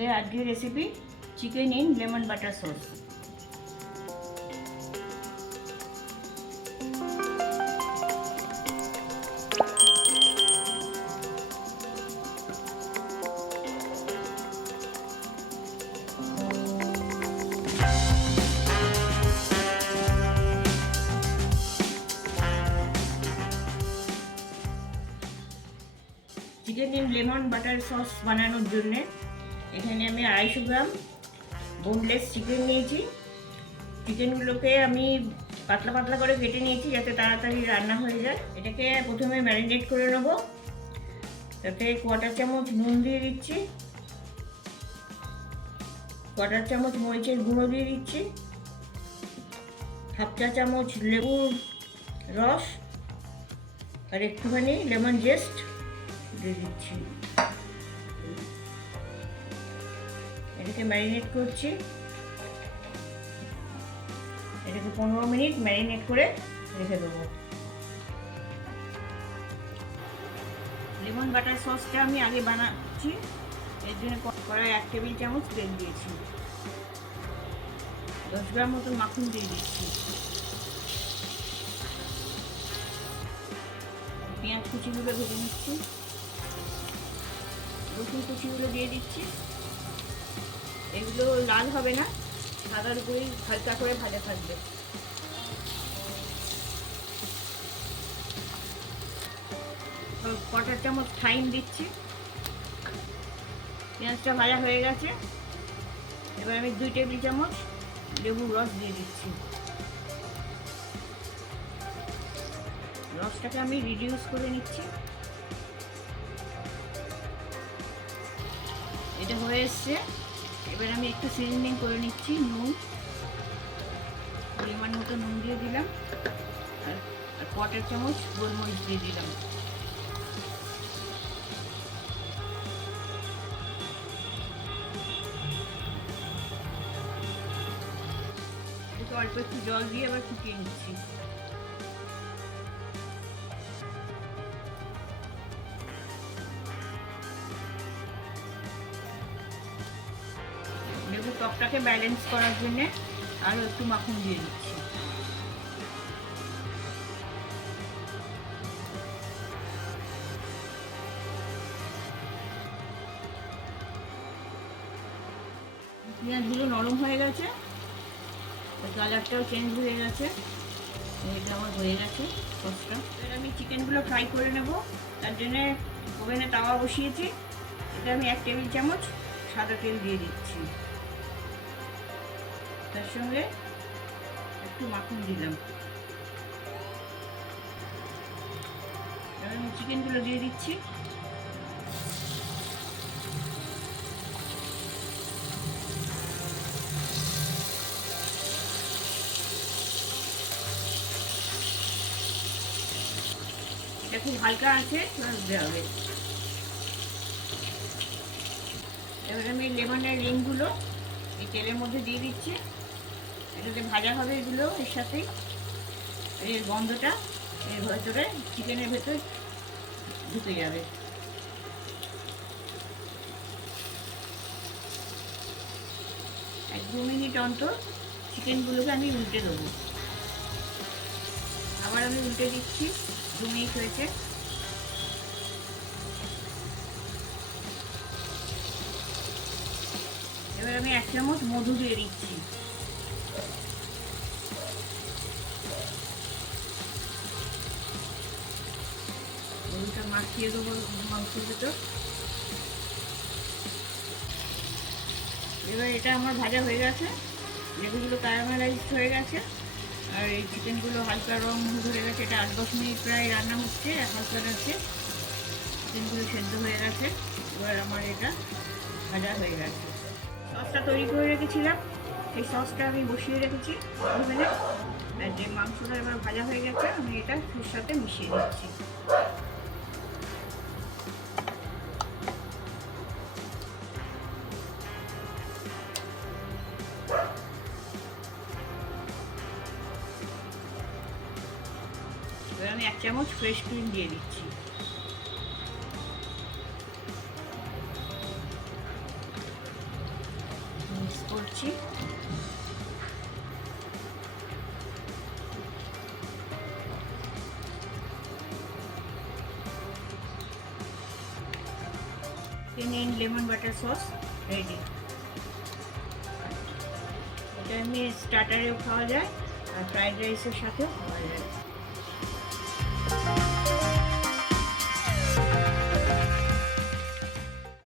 আজকের recipe chicken in lemon butter sauce. Chicken in lemon butter sauce বানানোর জন্য এখানে আমি 250 গ্রাম বোনলেস চিকেন নিয়েছি। চিকেনগুলোকে আমি পাতলা পাতলা করে কেটে নিয়েছি যাতে তাড়াতাড়ি রান্না হয়ে যায়। এটাকে প্রথমে ম্যারিনেট করে নেব। তাতে 1/4 চামচ নুন দিয়ে দিচ্ছি, 1/4 চামচ মরিচের গুঁড়ো দিয়ে দিচ্ছি, 1/2 চা চামচ লেবুর রস আর একটুখানি লেমন জেস্ট দিয়ে দিচ্ছি। এটাকে ম্যারিনেট করছি। এটাকে 15 মিনিট ম্যারিনেট করে রেখে দেবো। লেমন বাটার সসটা আমি আগে বানাচ্ছি, এর জন্য কড়াই 1 টেবিল চামচ তেল দিয়েছি, 10 গ্রাম মতো মাখন দিয়ে দিচ্ছি, পেঁয়াজ কুচিগুলো ভেজে নিচ্ছি, রসুন কুচিগুলো দিয়ে দিচ্ছি। এগুলো লাল হবে না, সাদার উপরেই হালকা করে ভাজা থাকবে। কটা চামচ থাইম দিচ্ছি। পেঁয়াজটা ভাজা হয়ে গেছে, এবার আমি 2 টেবিল চামচ লেবুর রস দিয়ে দিচ্ছি। রসটাকে আমি রিডিউস করে নিচ্ছি। এটা হয়ে এসছে, এবার আমি একটু সিজনিং করে নিচ্ছি। নুন, পরিমাণ মতো নুন দিয়ে দিলাম, আর 1/4 চামচ গোলমরিচ দিয়ে দিলাম। এতে অল্প একটু জল দিয়ে আবার ফুটিয়ে নিচ্ছি। লেবুর টকটাকে ব্যালেন্স করার জন্য আরও একটু মাখন দিয়ে দিচ্ছি। পেঁয়াজগুলো নরম হয়ে গেছে, কালারটাও চেঞ্জ হয়ে গেছে। এটা আমার হয়ে গেছে সসটা। এবার আমি চিকেনগুলো ফ্রাই করে নেব। তার জন্যে ওভেনে তাওয়া বসিয়েছি। এটা আমি 1 টেবিল চামচ সাদা তেল দিয়ে দিচ্ছি, তার সঙ্গে একটু মাখন দিলাম। এবার আমি চিকেনগুলো দিয়ে দিচ্ছি। এটা খুব হালকা আছে ভাজতে হবে। এবার আমি লেমনের রিংগুলো এই তেলের মধ্যে দিয়ে দিচ্ছি। এটাতে ভাজা হবে এগুলো এর সাথেই। এর গন্ধটা এর ভেতরে চিকেনের ভেতর ঢুকে যাবে। এক 2 মিনিট অন্তর চিকেনগুলোকে আমি উল্টে দেবো। আবার আমি উল্টে দিচ্ছি। 2 মিনিট হয়েছে। এবার আমি 1 চামচ মধু দিয়ে দিচ্ছি। মধুটা মাখিয়ে দেবো মাংসের ভেতর। এবার এটা আমার ভাজা হয়ে গেছে, লেবুগুলো ক্যারামেলাইজড হয়ে গেছে, আর এই চিকেনগুলো হালকা রং ধরে গেছে। এটা 8-10 মিনিট প্রায় রান্না হচ্ছে হালকা আছে। চিকেনগুলো সেদ্ধ হয়ে গেছে। এবার আমার এটা ভাজা হয়ে গেছে। সসটা তৈরি করে রেখেছিলাম, সেই সসটা আমি বসিয়ে রেখেছি ওভেনে। আর যে মাংসটা এবার ভাজা হয়ে গেছে আমি এটা এর সাথে মিশিয়ে দিচ্ছি। এবার আমি 1 চামচ ফ্রেশ ক্রিম দিয়ে দিচ্ছি। এবার 1 চামচ রাখছি। Indian lemon butter sauce ready. এটা এমনি স্টার্টারেও খাওয়া যায় আর ফ্রাইড রাইসের সাথেও খাওয়া যায়।